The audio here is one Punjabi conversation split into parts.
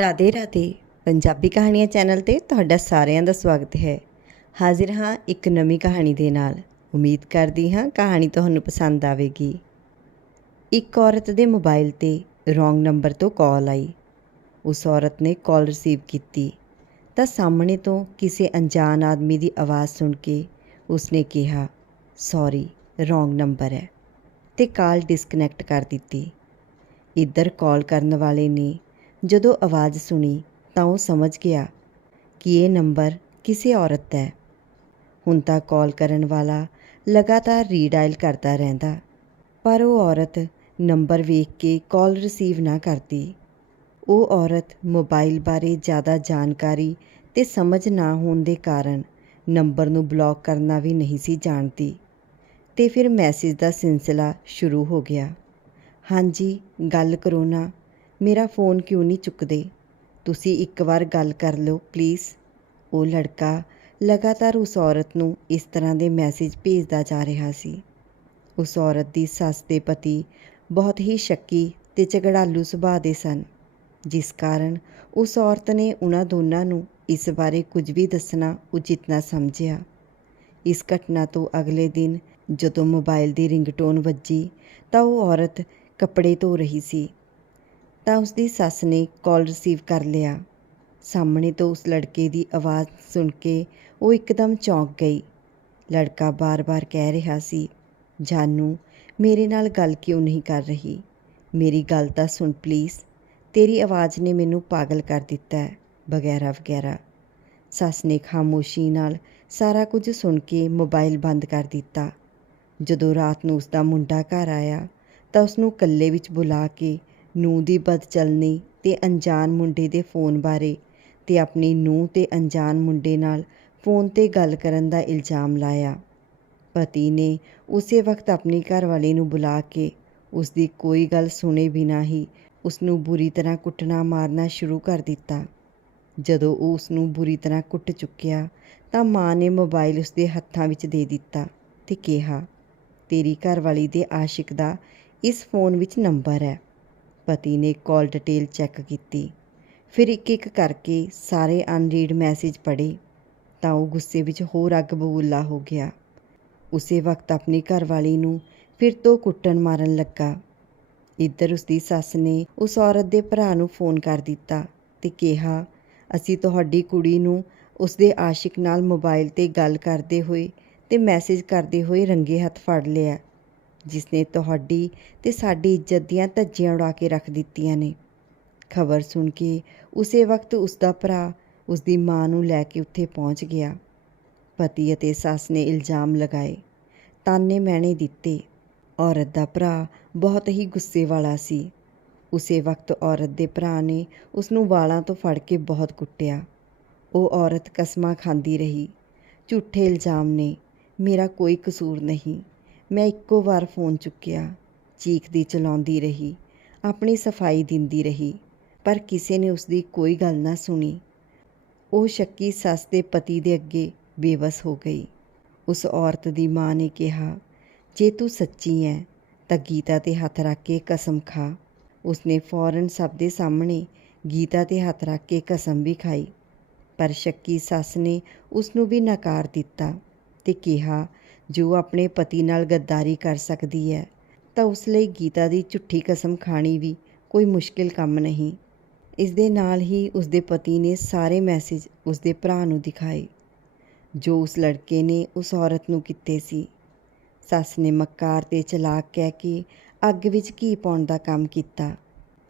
ਰਾਧੇ ਰਾਧੇ। ਪੰਜਾਬੀ ਕਹਾਣੀਆਂ ਚੈਨਲ ਤੇ ਤੁਹਾਡਾ ਸਾਰਿਆਂ ਦਾ ਸਵਾਗਤ ਹੈ। ਹਾਜ਼ਰ ਹਾਂ ਇੱਕ ਨਵੀਂ ਕਹਾਣੀ ਦੇ ਨਾਲ। ਉਮੀਦ ਕਰਦੀ ਹਾਂ ਕਹਾਣੀ ਤੁਹਾਨੂੰ ਪਸੰਦ ਆਵੇਗੀ। ਇੱਕ ਔਰਤ ਦੇ ਮੋਬਾਈਲ ਤੇ ਰੋਂਗ ਨੰਬਰ ਤੋਂ ਕਾਲ ਆਈ। ਉਸ ਔਰਤ ਨੇ ਕਾਲ ਰਿਸੀਵ ਕੀਤੀ। ਤਾਂ ਸਾਹਮਣੇ ਤੋਂ ਕਿਸੇ ਅਣਜਾਣ ਆਦਮੀ ਦੀ ਆਵਾਜ਼ ਸੁਣ ਕੇ ਉਸਨੇ ਕਿਹਾ ਸੌਰੀ ਰੋਂਗ ਨੰਬਰ ਹੈ। ਤੇ ਕਾਲ ਡਿਸਕਨੈਕਟ ਕਰ ਦਿੱਤੀ। ਇੱਧਰ ਕਾਲ ਕਰਨ ਵਾਲੇ ਨੇ ਜਦੋਂ ਆਵਾਜ਼ ਸੁਣੀ ਤਾਂ ਉਹ ਸਮਝ ਗਿਆ ਕਿ ਇਹ ਨੰਬਰ ਕਿਸੇ ਔਰਤ ਦਾ ਹੈ। ਹੁਣ ਤਾਂ ਕਾਲ ਕਰਨ ਵਾਲਾ ਲਗਾਤਾਰ ਰੀਡਾਇਲ ਕਰਦਾ ਰਹਿੰਦਾ, ਪਰ ਉਹ ਔਰਤ ਨੰਬਰ ਵੇਖ ਕੇ ਕਾਲ ਰਿਸੀਵ ਨਾ ਕਰਦੀ। ਉਹ ਔਰਤ ਮੋਬਾਈਲ ਬਾਰੇ ਜ਼ਿਆਦਾ ਜਾਣਕਾਰੀ ਤੇ ਸਮਝ ਨਾ ਹੋਣ ਦੇ ਕਾਰਨ ਨੰਬਰ ਨੂੰ ਬਲੌਕ ਕਰਨਾ ਵੀ ਨਹੀਂ ਸੀ ਜਾਣਦੀ ਤੇ ਫਿਰ ਮੈਸੇਜ ਦਾ ਸਿਲਸਿਲਾ ਸ਼ੁਰੂ ਹੋ ਗਿਆ। ਹਾਂਜੀ, ਗੱਲ ਕਰੋ ਨਾ। ਮੇਰਾ ਫੋਨ ਕਿਉਂ ਨਹੀਂ ਚੁੱਕਦੇ? ਤੁਸੀਂ ਇੱਕ ਵਾਰ ਗੱਲ ਕਰ ਲਓ ਪਲੀਜ਼ ਉਹ ਲੜਕਾ ਲਗਾਤਾਰ ਉਸ ਔਰਤ ਨੂੰ ਇਸ ਤਰ੍ਹਾਂ ਦੇ ਮੈਸੇਜ ਭੇਜਦਾ ਜਾ ਰਿਹਾ ਸੀ। ਉਸ ਔਰਤ ਦੀ ਸੱਸ ਦੇ ਪਤੀ ਬਹੁਤ ਹੀ ਸ਼ੱਕੀ ਤੇ ਝਗੜਾਲੂ ਸੁਭਾਅ ਦੇ ਸਨ, ਜਿਸ ਕਾਰਨ ਉਸ ਔਰਤ ਨੇ ਉਹਨਾਂ ਦੋਨਾਂ ਨੂੰ ਇਸ ਬਾਰੇ ਕੁਝ ਵੀ ਦੱਸਣਾ ਉਚਿਤ ਨਾ ਸਮਝਿਆ। ਇਸ ਘਟਨਾ ਤੋਂ ਅਗਲੇ ਦਿਨ ਜਦੋਂ ਮੋਬਾਈਲ ਦੀ ਰਿੰਗਟੋਨ ਵੱਜੀ ਤਾਂ ਉਹ ਔਰਤ ਕੱਪੜੇ ਧੋ ਰਹੀ ਸੀ। ਤਾਂ ਉਸ ਦੀ ਸੱਸ ਨੇ ਕਾਲ ਰਿਸੀਵ ਕਰ ਲਿਆ। ਸਾਹਮਣੇ ਤੋਂ ਉਸ ਲੜਕੇ ਦੀ ਆਵਾਜ਼ ਸੁਣ ਕੇ ਉਹ ਇੱਕਦਮ ਚੌਂਕ ਗਈ। ਲੜਕਾ ਬਾਰ-ਬਾਰ ਕਹਿ ਰਿਹਾ ਸੀ, ਜਾਨੂ, ਮੇਰੇ ਨਾਲ ਗੱਲ ਕਿਉਂ ਨਹੀਂ ਕਰ ਰਹੀ? ਮੇਰੀ ਗੱਲ ਤਾਂ ਸੁਣ ਪਲੀਜ਼ ਤੇਰੀ ਆਵਾਜ਼ ਨੇ ਮੈਨੂੰ ਪਾਗਲ ਕਰ ਦਿੱਤਾ ਹੈ, ਵਗੈਰਾ ਵਗੈਰਾ। ਸੱਸ ਨੇ ਖਾਮੋਸ਼ੀ ਨਾਲ ਸਾਰਾ ਕੁਝ ਸੁਣ ਕੇ ਮੋਬਾਈਲ ਬੰਦ ਕਰ ਦਿੱਤਾ। ਜਦੋਂ ਰਾਤ ਨੂੰ ਉਸ ਦਾ ਮੁੰਡਾ ਘਰ ਆਇਆ ਤਾਂ ਉਸ ਨੂੰ ਇਕੱਲੇ ਵਿੱਚ ਬੁਲਾ ਕੇ ਨੂੰਹ ਦੀ ਬਦਚਲਨੀ ਤੇ ਅਣਜਾਣ ਮੁੰਡੇ ਦੇ ਫੋਨ ਬਾਰੇ ਤੇ ਆਪਣੀ ਨੂੰਹ ਤੇ ਅਣਜਾਣ ਮੁੰਡੇ ਨਾਲ ਫੋਨ ਤੇ ਗੱਲ ਕਰਨ ਦਾ ਇਲਜ਼ਾਮ ਲਾਇਆ। ਪਤੀ ਨੇ ਉਸੇ ਵਕਤ ਆਪਣੀ ਘਰਵਾਲੀ ਨੂੰ ਬੁਲਾ ਕੇ ਉਸ ਦੀ ਕੋਈ ਗੱਲ ਸੁਣੇ ਬਿਨਾਂ ਹੀ ਉਸ ਨੂੰ ਬੁਰੀ ਤਰ੍ਹਾਂ ਕੁੱਟਣਾ ਮਾਰਨਾ ਸ਼ੁਰੂ ਕਰ ਦਿੱਤਾ। ਜਦੋਂ ਉਹ ਉਸ ਨੂੰ ਬੁਰੀ ਤਰ੍ਹਾਂ ਕੁੱਟ ਚੁੱਕਿਆ ਤਾਂ ਮਾਂ ਨੇ ਮੋਬਾਈਲ ਉਸ ਦੇ ਹੱਥਾਂ ਵਿੱਚ ਦੇ ਦਿੱਤਾ ਤੇ ਕਿਹਾ, ਤੇਰੀ ਘਰਵਾਲੀ ਦੇ ਆਸ਼ਿਕ ਦਾ ਇਸ ਫੋਨ ਵਿੱਚ ਨੰਬਰ ਹੈ। ਪਤੀ ਨੇ ਕਾਲ ਡਿਟੇਲ ਚੈੱਕ ਕੀਤੀ। ਫਿਰ ਇੱਕ ਇੱਕ ਕਰਕੇ ਸਾਰੇ ਅਨਰੀਡ ਮੈਸੇਜ ਪੜ੍ਹੇ ਤਾਂ ਉਹ ਗੁੱਸੇ ਵਿੱਚ ਹੋਰ ਅੱਗ ਬਬੂਲਾ ਹੋ ਗਿਆ। ਉਸੇ ਵਕਤ ਆਪਣੀ ਘਰਵਾਲੀ ਨੂੰ ਫਿਰ ਤੋਂ ਕੁੱਟਣ ਮਾਰਨ ਲੱਗਾ। ਇੱਧਰ ਉਸਦੀ ਸੱਸ ਨੇ ਉਸ ਔਰਤ ਦੇ ਭਰਾ ਨੂੰ ਫੋਨ ਕਰ ਦਿੱਤਾ ਤੇ ਕਿਹਾ, ਅਸੀਂ ਤੁਹਾਡੀ ਕੁੜੀ ਨੂੰ ਉਸਦੇ ਆਸ਼ਿਕ ਨਾਲ ਮੋਬਾਈਲ ਤੇ ਗੱਲ ਕਰਦੇ ਹੋਏ ਤੇ ਮੈਸੇਜ ਕਰਦੇ ਹੋਏ ਰੰਗੇ ਹੱਥ ਫੜ ਲਿਆ। ਜਿਸ ਨੇ ਤੁਹਾਡੀ ਤੇ ਸਾਡੀ ਇੱਜ਼ਤ ਦੀਆਂ ਧੱਜੀਆਂ ਉਡਾ ਕੇ ਰੱਖ ਦਿੱਤੀਆਂ ਨੇ। ਖਬਰ ਸੁਣ ਕੇ ਉਸੇ ਵਕਤ ਉਸ ਦਾ ਭਰਾ ਉਸ ਦੀ ਮਾਂ ਨੂੰ ਲੈ ਕੇ ਉੱਥੇ ਪਹੁੰਚ ਗਿਆ। ਪਤੀ ਅਤੇ ਸੱਸ ਨੇ ਇਲਜ਼ਾਮ ਲਗਾਏ। ਤਾਨੇ ਮੈਣੇ ਦਿੱਤੇ। ਔਰਤ ਦਾ ਭਰਾ ਬਹੁਤ ਹੀ ਗੁੱਸੇ ਵਾਲਾ ਸੀ। ਉਸੇ ਵਕਤ ਔਰਤ ਦੇ ਭਰਾ ਨੇ ਉਸ ਨੂੰ ਵਾਲਾਂ ਤੋਂ ਫੜ ਕੇ ਬਹੁਤ ਕੁੱਟਿਆ। ਉਹ ਔਰਤ ਕਸਮਾਂ ਖਾਂਦੀ ਰਹੀ। ਝੂਠੇ ਇਲਜ਼ਾਮ ਨੇ, ਮੇਰਾ ਕੋਈ ਕਸੂਰ ਨਹੀਂ। ਮੈਂ ਇੱਕੋ ਵਾਰ ਫੋਨ ਚੁੱਕਿਆ ਚੀਖਦੀ ਚਲਾਉਂਦੀ ਰਹੀ, ਆਪਣੀ ਸਫ਼ਾਈ ਦਿੰਦੀ ਰਹੀ, ਪਰ ਕਿਸੇ ਨੇ ਉਸ ਦੀ ਕੋਈ ਗੱਲ ਨਾ ਸੁਣੀ। ਉਹ ਸ਼ੱਕੀ ਸੱਸ ਦੇ ਪਤੀ ਦੇ ਅੱਗੇ ਬੇਵਸ ਹੋ ਗਈ। ਉਸ ਔਰਤ ਦੀ ਮਾਂ ਨੇ ਕਿਹਾ, ਜੇ ਤੂੰ ਸੱਚੀ ਹੈ ਤਾਂ ਗੀਤਾ ਤੇ ਹੱਥ ਰੱਖ ਕੇ ਕਸਮ ਖਾ। ਉਸਨੇ ਫੌਰਨ ਸਭ ਦੇ ਸਾਹਮਣੇ ਗੀਤਾ ਤੇ ਹੱਥ ਰੱਖ ਕੇ ਕਸਮ ਵੀ ਖਾਈ, ਪਰ ਸ਼ੱਕੀ ਸੱਸ ਨੇ ਉਸ ਨੂੰ ਵੀ ਨਕਾਰ ਦਿੱਤਾ ਤੇ ਕਿਹਾ ਜੋ ਆਪਣੇ ਪਤੀ ਨਾਲ ਗੱਦਾਰੀ ਕਰ ਸਕਦੀ ਹੈ, ਤਾਂ ਉਸ ਲਈ ਗੀਤਾ ਦੀ ਝੁੱਠੀ ਕਸਮ ਖਾਣੀ ਵੀ ਕੋਈ ਮੁਸ਼ਕਿਲ ਕੰਮ ਨਹੀਂ। ਇਸ ਦੇ ਨਾਲ ਹੀ ਉਸ ਦੇ ਪਤੀ ਨੇ ਸਾਰੇ ਮੈਸੇਜ ਉਸ ਦੇ ਭਰਾ ਨੂੰ ਦਿਖਾਏ, ਜੋ ਉਸ ਲੜਕੇ ਨੇ ਉਸ ਔਰਤ ਨੂੰ ਕੀਤੇ ਸੀ। ਸੱਸ ਨੇ ਮੱਕਾਰ ਤੇ ਚਲਾਕ ਕਹਿ ਕੇ ਅੱਗ ਵਿੱਚ ਘੀ ਪਾਉਣ ਦਾ ਕੰਮ ਕੀਤਾ।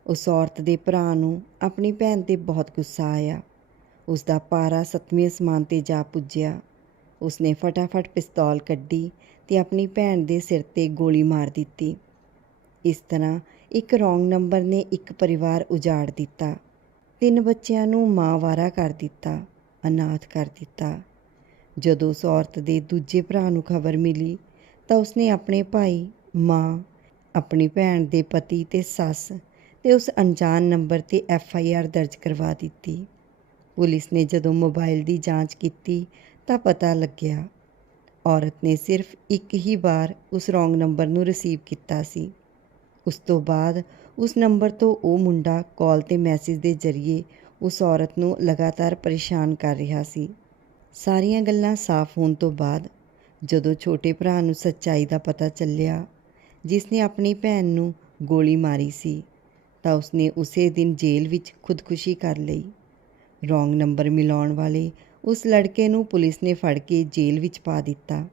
ਉਸ ਔਰਤ ਦੇ ਭਰਾ ਨੂੰ ਆਪਣੀ ਭੈਣ ਤੇ ਬਹੁਤ ਗੁੱਸਾ ਆਇਆ। ਉਸ ਦਾ ਪਾਰਾ ਸੱਤਵੇਂ ਅਸਮਾਨ ਤੇ ਜਾ ਪੁੱਜਿਆ। ਉਸਨੇ ਫਟਾਫਟ ਪਿਸਤੌਲ ਕੱਢੀ ਤੇ ਆਪਣੀ ਭੈਣ ਦੇ ਸਿਰ ਤੇ ਗੋਲੀ ਮਾਰ ਦਿੱਤੀ। ਇਸ ਤਰ੍ਹਾਂ ਇੱਕ ਰੋਂਗ ਨੰਬਰ ਨੇ ਇੱਕ ਪਰਿਵਾਰ ਉਜਾੜ ਦਿੱਤਾ। ਤਿੰਨ ਬੱਚਿਆਂ ਨੂੰ ਮਾਂ ਵਾਰਾ ਕਰ ਦਿੱਤਾ, ਅਨਾਥ ਕਰ ਦਿੱਤਾ। ਜਦੋਂ ਉਸ ਔਰਤ ਦੇ ਦੂਜੇ ਭਰਾ ਨੂੰ ਖਬਰ ਮਿਲੀ ਤਾਂ ਉਸਨੇ ਆਪਣੇ ਭਾਈ, ਮਾਂ, ਆਪਣੀ ਭੈਣ ਦੇ ਪਤੀ ਤੇ ਸੱਸ ਤੇ ਉਸ ਅਣਜਾਣ ਨੰਬਰ ਤੇ ਐਫ ਆਈ ਆਰ ਦਰਜ ਕਰਵਾ ਦਿੱਤੀ। ਪੁਲਿਸ ਨੇ ਜਦੋਂ ਮੋਬਾਈਲ ਦੀ ਜਾਂਚ ਕੀਤੀ ਤਾਂ ਪਤਾ ਲੱਗਿਆ। ਔਰਤ ਨੇ ਸਿਰਫ ਇੱਕ ਹੀ ਵਾਰ ਉਸ ਰੋਂਗ ਨੰਬਰ ਨੂੰ ਰਿਸੀਵ ਕੀਤਾ ਸੀ। ਉਸ ਤੋਂ ਬਾਅਦ ਉਸ ਨੰਬਰ ਤੋਂ ਉਹ ਮੁੰਡਾ ਕਾਲ ਤੇ ਮੈਸੇਜ ਦੇ ਜ਼ਰੀਏ ਉਸ ਔਰਤ ਨੂੰ ਲਗਾਤਾਰ ਪਰੇਸ਼ਾਨ ਕਰ ਰਿਹਾ ਸੀ। ਸਾਰੀਆਂ ਗੱਲਾਂ ਸਾਫ਼ ਹੋਣ ਤੋਂ ਬਾਅਦ ਜਦੋਂ ਛੋਟੇ ਭਰਾ ਨੂੰ ਸੱਚਾਈ ਦਾ ਪਤਾ ਚੱਲਿਆ, ਜਿਸ ਨੇ ਆਪਣੀ ਭੈਣ ਨੂੰ ਗੋਲੀ ਮਾਰੀ ਸੀ, ਤਾਂ ਉਸਨੇ ਉਸੇ ਦਿਨ ਜੇਲ੍ਹ ਵਿੱਚ ਖੁਦਕੁਸ਼ੀ ਕਰ ਲਈ। ਰੋਂਗ ਨੰਬਰ ਮਿਲਾਉਣ ਵਾਲੇ ਉਸ ਲੜਕੇ ਨੂੰ ਪੁਲਿਸ ਨੇ ਫੜ ਕੇ ਜੇਲ੍ਹ ਵਿੱਚ ਪਾ ਦਿੱਤਾ।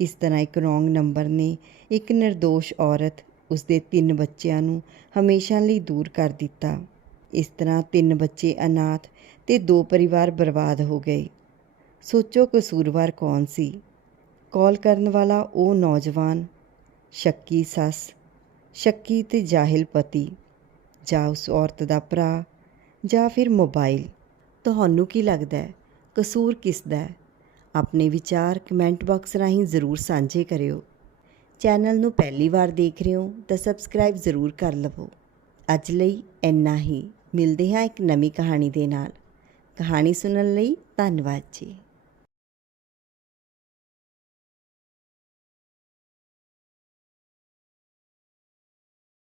ਇਸ ਤਰ੍ਹਾਂ ਇੱਕ ਰੋਂਗ ਨੰਬਰ ਨੇ ਇੱਕ નિર્ਦੋਸ਼ ਔਰਤ ਉਸਦੇ ਤਿੰਨ ਬੱਚਿਆਂ ਨੂੰ ਹਮੇਸ਼ਾ ਲਈ ਦੂਰ ਕਰ ਦਿੱਤਾ। ਇਸ ਤਰ੍ਹਾਂ ਤਿੰਨ ਬੱਚੇ ਅਨਾਥ ਤੇ ਦੋ ਪਰਿਵਾਰ ਬਰਬਾਦ ਹੋ ਗਏ। ਸੋਚੋ ਕਸੂਰਵਾਰ ਕੌਣ ਸੀ? ਕਾਲ ਕਰਨ ਵਾਲਾ ਉਹ ਨੌਜਵਾਨ, ਸ਼ੱਕੀ ਸੱਸ, ਸ਼ੱਕੀ ਤੇ ਜਾਹਿਲ ਪਤੀ, ਜਾਂ ਉਸ ਔਰਤ ਦਾ ਭਰਾ, ਜਾਂ ਫਿਰ ਮੋਬਾਈਲ। ਤੁਹਾਨੂੰ ਕੀ ਲੱਗਦਾ ਹੈ? ਕਸੂਰ ਕਿਸ ਦਾ ਹੈ? ਆਪਣੇ ਵਿਚਾਰ ਕਮੈਂਟ ਬਾਕਸ ਰਾਹੀਂ ਜ਼ਰੂਰ ਸਾਂਝੇ ਕਰਿਓ। ਚੈਨਲ ਨੂੰ ਪਹਿਲੀ ਵਾਰ ਦੇਖ ਰਹੇ ਹੋ ਤਾਂ ਸਬਸਕ੍ਰਾਈਬ ਜ਼ਰੂਰ ਕਰ ਲਵੋ। ਅੱਜ ਲਈ ਇੰਨਾ ਹੀ। ਮਿਲਦੇ ਹਾਂ ਇੱਕ ਨਵੀਂ ਕਹਾਣੀ ਦੇ ਨਾਲ। ਕਹਾਣੀ ਸੁਣਨ ਲਈ ਧੰਨਵਾਦ ਜੀ।